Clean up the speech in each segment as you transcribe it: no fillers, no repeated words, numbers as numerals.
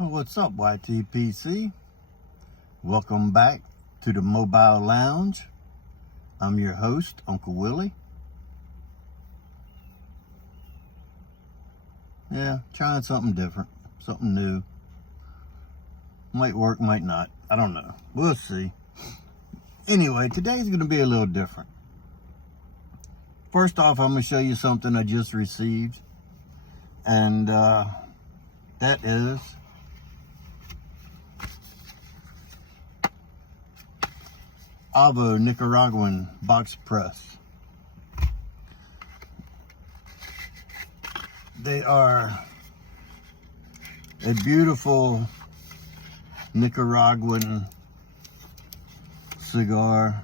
Oh, what's up, YTPC? Welcome back to the Mobile Lounge. I'm your host, Uncle Willie. Yeah, trying something different, something new. Might work, might not. I don't know. We'll see. Anyway, today's going to be a little different. First off, I'm going to show you something I just received. And that is Avo Nicaraguan box press. They are a beautiful Nicaraguan cigar,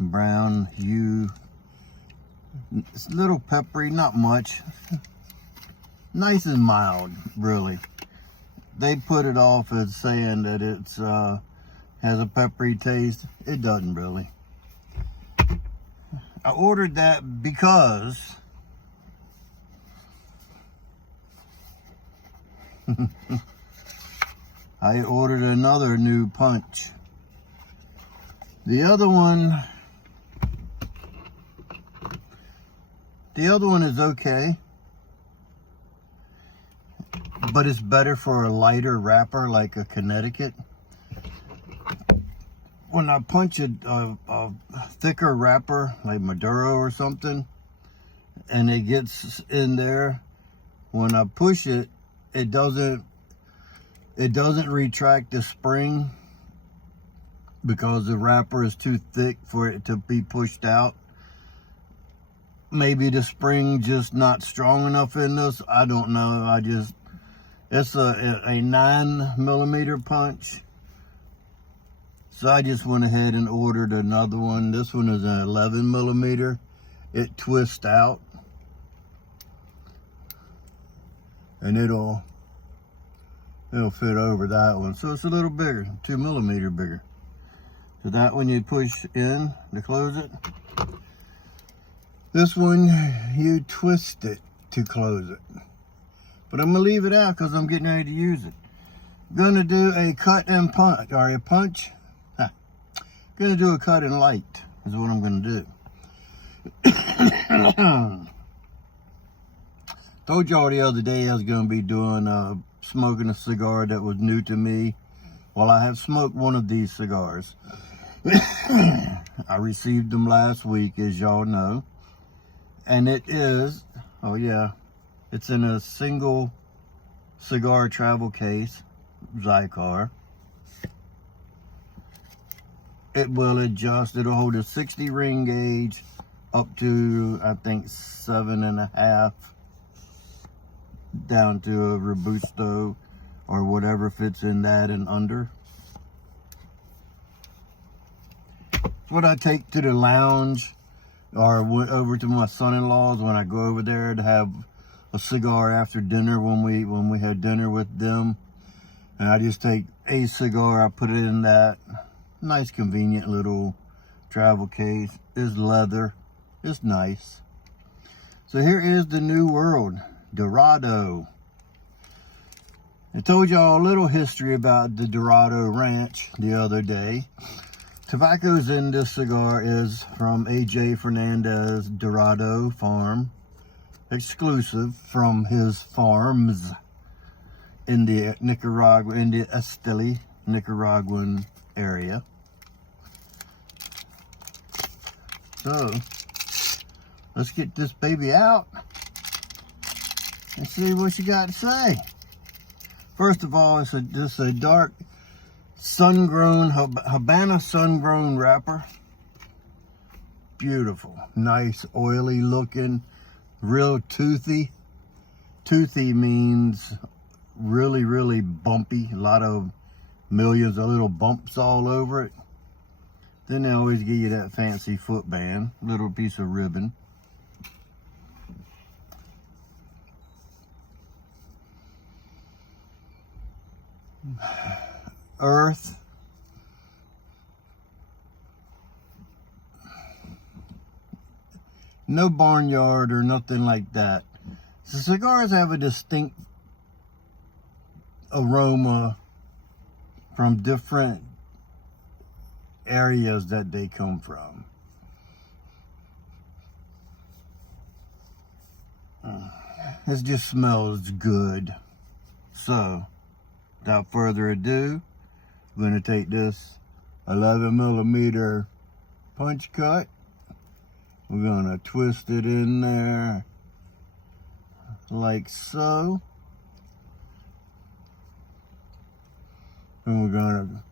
brown hue. It's a little peppery, not much. Nice and mild, really. They put it off as saying that it's has a peppery taste. It doesn't really. I ordered that because I ordered another new punch. The other one is okay, but it's better for a lighter wrapper like a Connecticut. When I punch a thicker wrapper like Maduro or something, and it gets in there, when I push it, it doesn't retract the spring because the wrapper is too thick for it to be pushed out. Maybe the spring just not strong enough in this. I don't know. It's a 9mm punch. So I just went ahead and ordered another one. This one is an 11mm. It twists out. And it'll fit over that one. So it's a little bigger, 2mm bigger. So that one you push in to close it. This one you twist it to close it. But I'm gonna leave it out because I'm getting ready to use it. Gonna do a cut and punch, or a punch. Gonna do a cut and light is what I'm gonna do. Told y'all the other day I was gonna be doing smoking a cigar that was new to me. Well, I have smoked one of these cigars. I received them last week, as y'all know. And it is, oh yeah, it's in a single cigar travel case, Cigar. It will adjust, it'll hold a 60 ring gauge up to, I think, 7.5, down to a Robusto or whatever fits in that and under. It's what I take to the lounge or went over to my son-in-law's when I go over there to have a cigar after dinner when we had dinner with them. And I just take a cigar, I put it in that nice convenient little travel case. It's leather, it's nice. So here is the new World Dorado. I told y'all a little history about the Dorado Ranch the other day. Tobacco's in this cigar is from A.J. Fernandez Dorado Farm, exclusive from his farms in the Nicaragua, in the Esteli, Nicaraguan area. So let's get this baby out and see what you got to say. First of all, this is a dark sun-grown, Habana sun-grown wrapper. Beautiful, nice, oily looking, real toothy. Toothy means really, really bumpy. A lot of millions of little bumps all over it. Then they always give you that fancy foot band, little piece of ribbon. Earth. No barnyard or nothing like that. The cigars have a distinct aroma from different areas that they come from. It just smells good. So, without further ado, I'm going to take this 11mm punch cut. We're going to twist it in there like so. And we're going to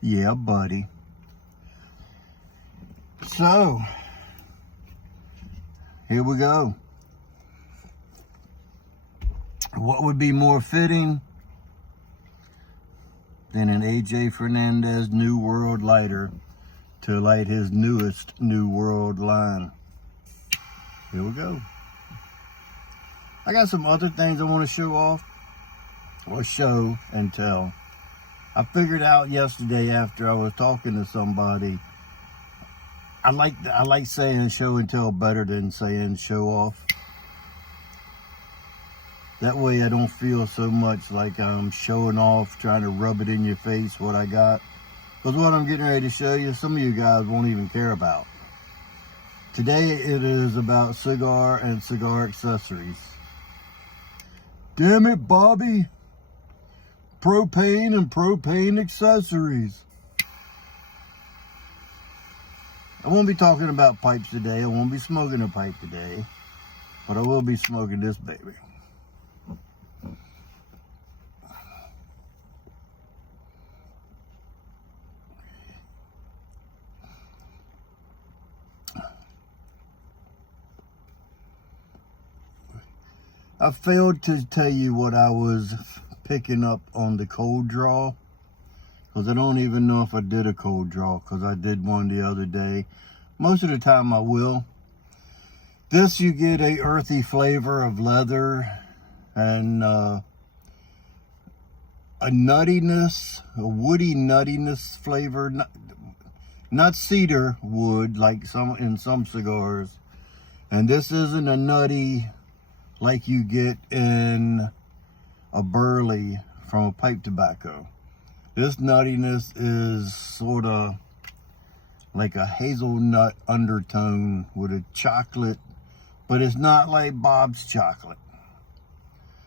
yeah, buddy. So, here we go. What would be more fitting than an AJ Fernandez New World lighter to light his newest New World line? Here we go. I got some other things I want to show off, or show and tell. I figured out yesterday after I was talking to somebody, I like saying show and tell better than saying show off. That way I don't feel so much like I'm showing off, trying to rub it in your face what I got. Because what I'm getting ready to show you, some of you guys won't even care about. Today it is about cigar and cigar accessories. Damn it, Bobby. Propane and propane accessories. I won't be talking about pipes today. I won't be smoking a pipe today. But I will be smoking this baby. I failed to tell you what I was picking up on the cold draw, because I don't even know if I did a cold draw, because I did one the other day. Most of the time I will. This, you get a earthy flavor of leather and a nuttiness, a woody nuttiness flavor, not cedar wood like in some cigars. And this isn't a nutty like you get in a burley from a pipe tobacco. This nuttiness is sort of like a hazelnut undertone with a chocolate, but it's not like Bob's chocolate.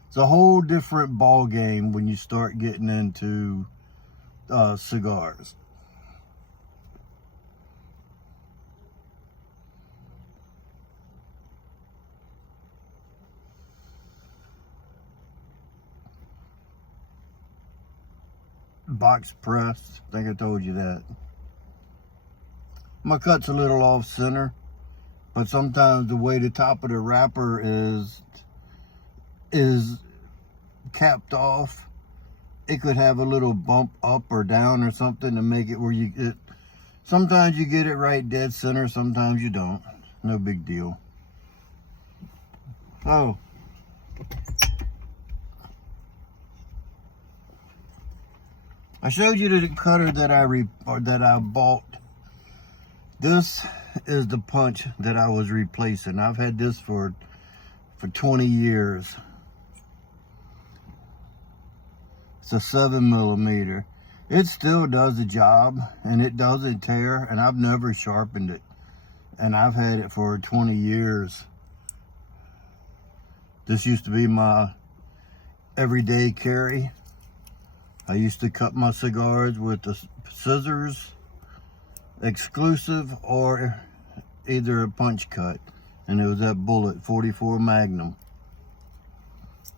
It's a whole different ball game when you start getting into cigars. Box pressed, I think I told you that. My cut's a little off center, but sometimes the way the top of the wrapper is capped off, it could have a little bump up or down or something to make it where sometimes you get it right dead center, sometimes you don't. No big deal. So, I showed you the cutter that I bought. This is the punch that I was replacing. I've had this for 20 years. It's a 7mm. It still does the job, and it doesn't tear, and I've never sharpened it. And I've had it for 20 years. This used to be my everyday carry. I used to cut my cigars with the scissors, exclusive, or either a punch cut. And it was that Bullet 44 Magnum.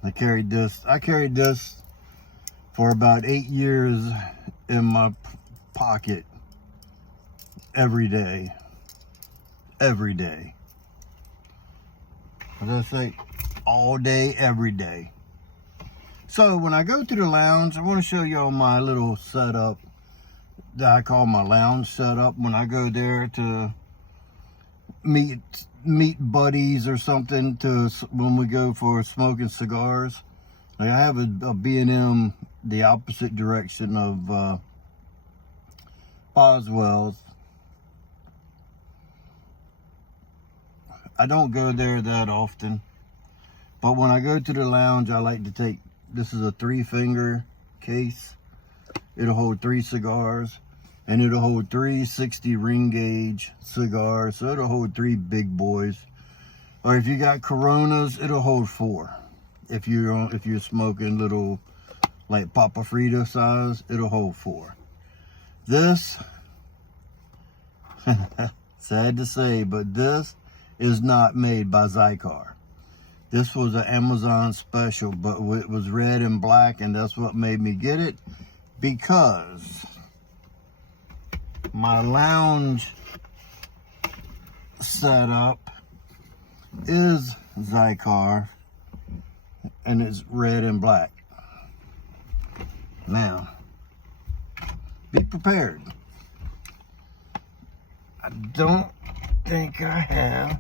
I carried this for about 8 years in my pocket every day. Every day. As I say, all day, every day. So when I go to the lounge, I want to show y'all my little setup that I call my lounge setup. When I go there to meet buddies or something, when we go for smoking cigars, like I have a B&M the opposite direction of Boswell's. I don't go there that often, but when I go to the lounge, I like to take, this is a 3-finger case. It'll hold 3 cigars, and it'll hold 3 60 ring gauge cigars, so it'll hold 3 big boys. Or if you got Coronas, it'll hold 4. If you're smoking little, like Papa Frito size, it'll hold 4. This, sad to say, but this is not made by Cigar. This was an Amazon special, but it was red and black, and that's what made me get it, because my lounge setup is Cigar, and it's red and black. Now, be prepared. I don't think I have.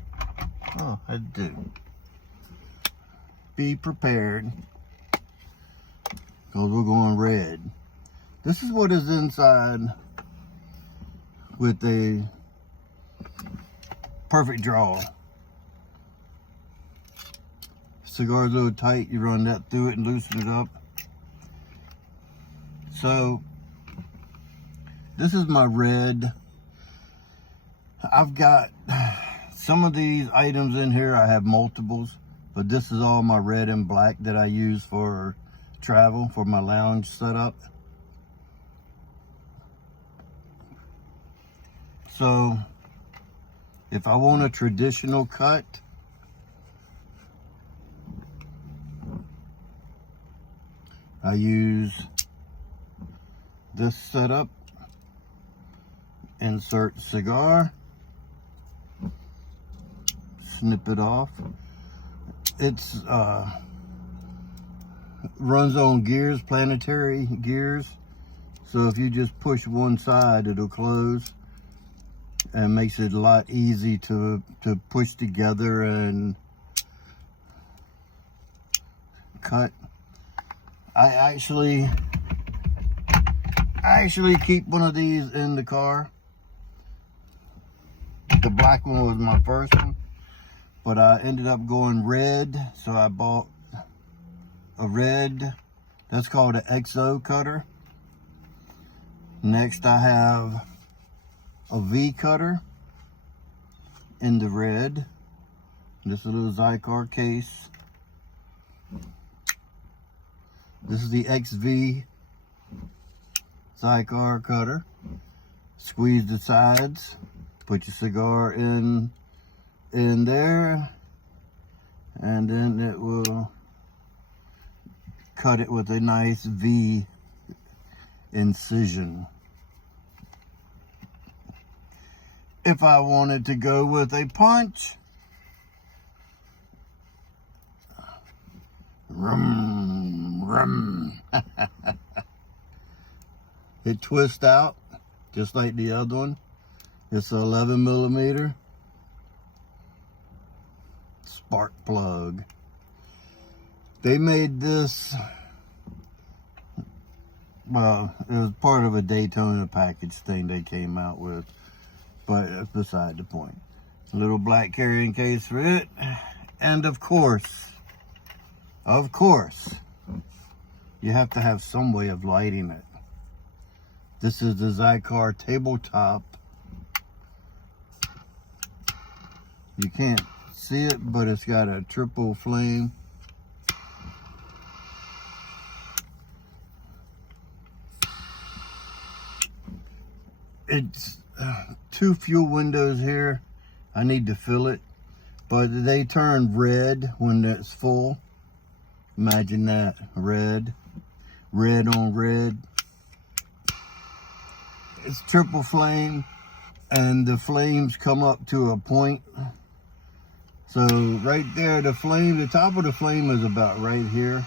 Oh, I do. Be prepared, because we're going red. This is what is inside with a perfect draw. Cigar's a little tight, you run that through it and loosen it up. So, this is my red. I've got some of these items in here, I have multiples, but this is all my red and black that I use for travel, for my lounge setup. So, if I want a traditional cut, I use this setup. Insert cigar, snip it off. It's runs on gears, planetary gears. So if you just push one side, it'll close, and makes it a lot easy to push together and cut. I actually keep one of these in the car. The black one was my first one, but I ended up going red, so I bought a red. That's called an XO cutter. Next I have a V cutter in the red. This is a little Cigar case. This is the XV Cigar cutter. Squeeze the sides, put your cigar in there, and then it will cut it with a nice V incision. If I wanted to go with a punch, it twists out just like the other one. It's an 11mm spark plug. They made this, well, it was part of a Daytona package thing they came out with, but that's beside the point. A little black carrying case for it, and of course, you have to have some way of lighting it. This is the Cigar tabletop. You can't see it, but it's got a triple flame. It's 2 fuel windows here. I need to fill it, but they turn red when it's full. Imagine that, red on red. It's triple flame, and the flames come up to a point. So right there, the top of the flame is about right here.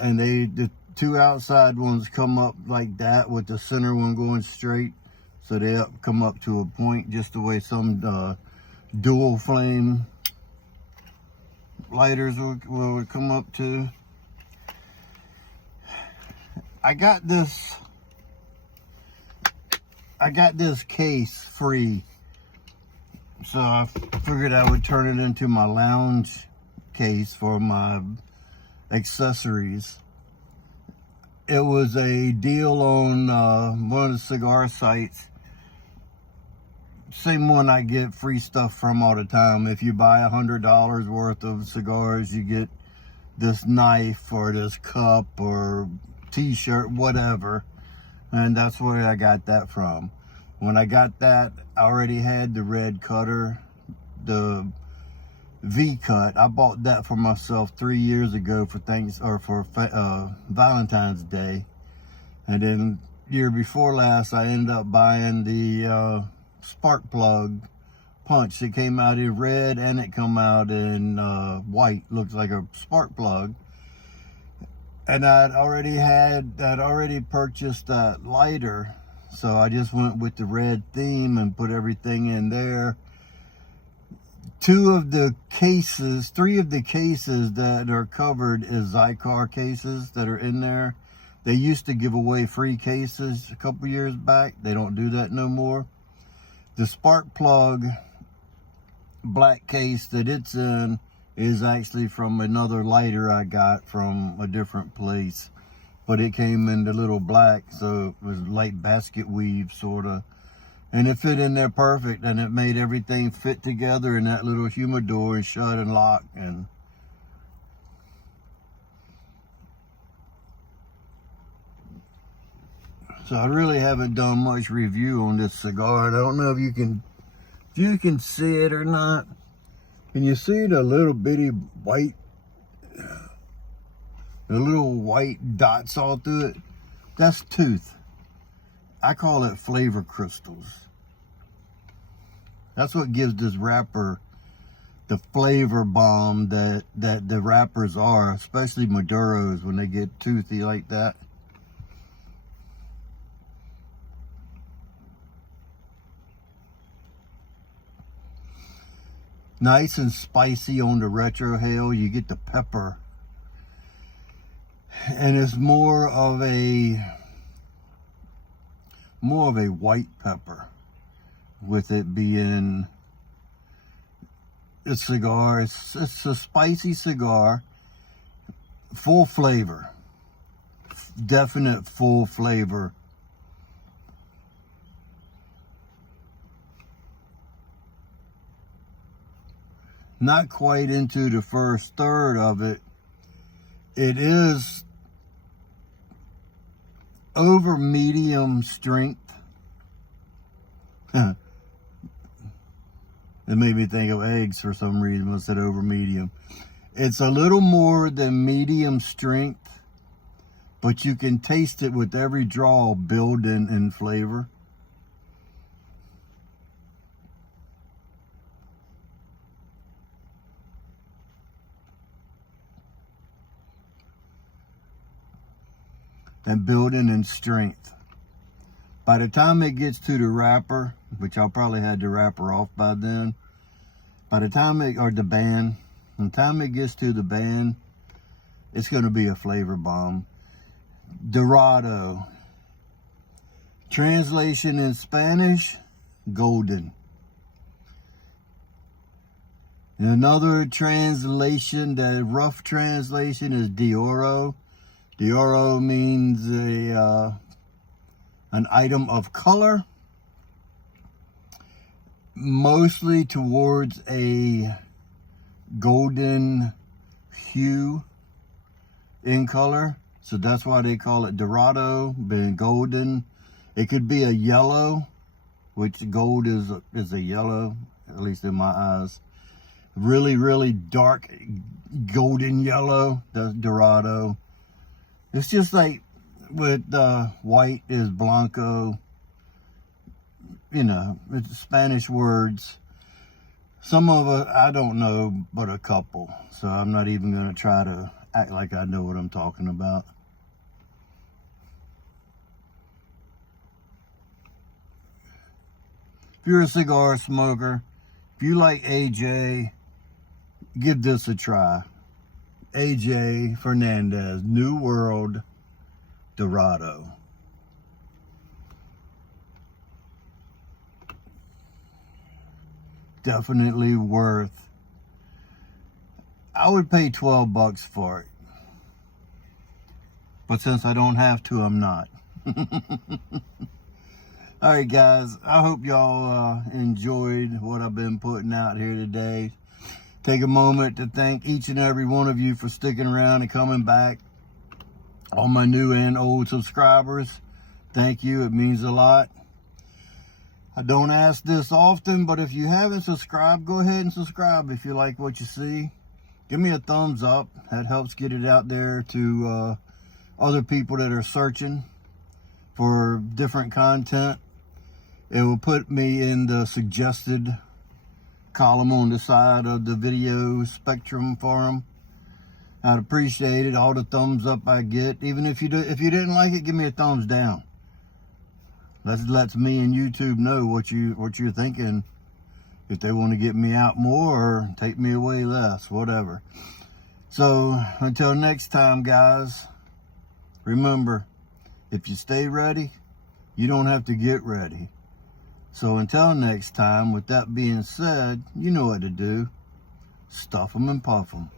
And the 2 outside ones come up like that, with the center one going straight. So they come up to a point, just the way some dual flame lighters will come up to. I got this I got this case free, so I figured I would turn it into my lounge case for my accessories. It was a deal on one of the cigar sites. Same one I get free stuff from all the time. If you buy $100 worth of cigars, you get this knife or this cup or t-shirt, whatever. And that's where I got that from. When I got that, I already had the red cutter, the V-cut. I bought that for myself 3 years ago for Valentine's Day. And then year before last, I ended up buying the spark plug punch. It came out in red and it come out in white. Looks like a spark plug. And I'd already purchased that lighter, so I just went with the red theme and put everything in there. Three of the cases that are covered is Cigar cases that are in there. They used to give away free cases a couple years back. They don't do that no more. The spark plug black case that it's in is actually from another lighter I got from a different place, but it came in the little black, so it was light basket weave sort of, and it fit in there perfect, and it made everything fit together in that little humidor and shut and lock. And so I really haven't done much review on this cigar. I don't know if you can see it or not. Can you see the little bitty white, the little white dots all through it? That's tooth. I call it flavor crystals. That's what gives this wrapper the flavor bomb that the wrappers are, especially Maduros when they get toothy like that. Nice and spicy on the retrohale. You get the pepper, and it's more of a white pepper, with it being a cigar. It's a spicy cigar, full flavor, definite full flavor. Not quite into the first third of it. It is over medium strength. It made me think of eggs for some reason when I said over medium. It's a little more than medium strength, but you can taste it with every draw building in flavor. And building in strength. By the time it gets to the wrapper, which I'll probably have the wrapper off by then, by the time by the time it gets to the band, it's going to be a flavor bomb. Dorado. Translation in Spanish, golden. And another translation, the rough translation, is de oro. De oro means an item of color, mostly towards a golden hue in color. So that's why they call it Dorado, being golden. It could be a yellow, which gold is a yellow, at least in my eyes. Really, really dark golden yellow, that's Dorado. It's just like with white is blanco, you know, it's Spanish words. Some of it I don't know but a couple, so I'm not even going to try to act like I know what I'm talking about. If you're a cigar smoker, if you like AJ, give this a try. AJ Fernandez, New World Dorado. definitely worth. I would pay $12 for it. But since I don't have to, I'm not. Alright guys, I hope y'all enjoyed what I've been putting out here today. Take a moment to thank each and every one of you for sticking around and coming back. All my new and old subscribers, thank you, it means a lot. I don't ask this often, but if you haven't subscribed, go ahead and subscribe if you like what you see. Give me a thumbs up, that helps get it out there to other people that are searching for different content. It will put me in the suggested column on the side of the video spectrum for them. I'd appreciate it, all the thumbs up I get. Even if you didn't like it, give me a thumbs down. That lets me and YouTube know what you're thinking. If they want to get me out more or take me away less, whatever. So until next time, guys, remember, if you stay ready, you don't have to get ready. So until next time, with that being said, you know what to do. Stuff them and puff them.